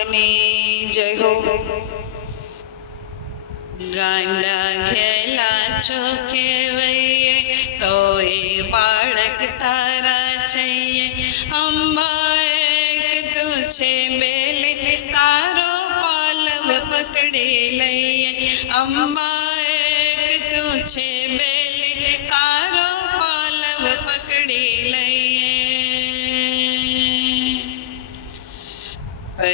માતની જય હો ગાંડા ઘેલા છો કેવઈએ તો એ બાળક તારા છઈએ અંબા એક તું છે બેલે તારો પાલવ પકડી લઈએ અંબા એક તું છે બેલે તારો પાલવ પકડી લઈએ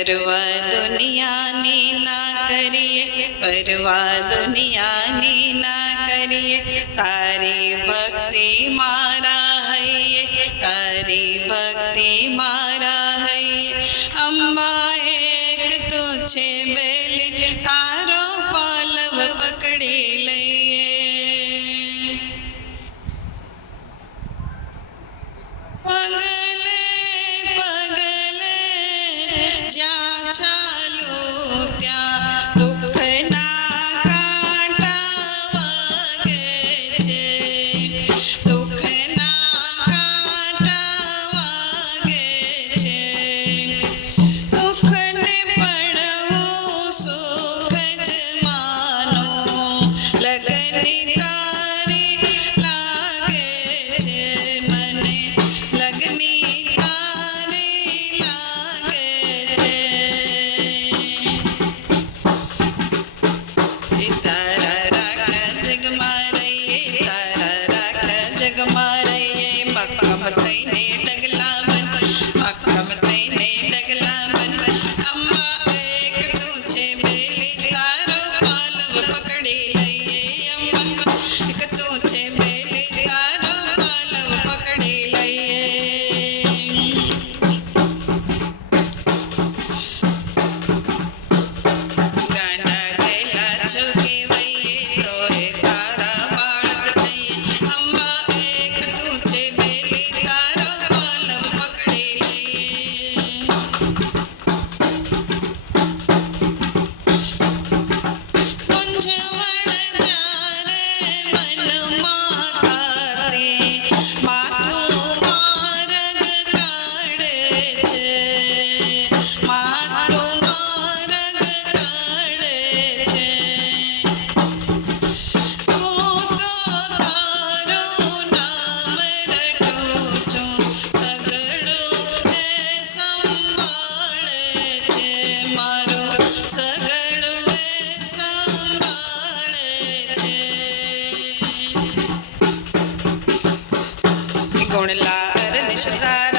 પરવા દુનિયાની ના કરીએ પરવા દુનિયાની ના કરીએ તારી ભક્તિ મારા હૈયે તારી ભક્તિ મારા હૈયે અંબા એક તું છે બેલી તારો પાલવ પકડી લઈએ time. Bala. That.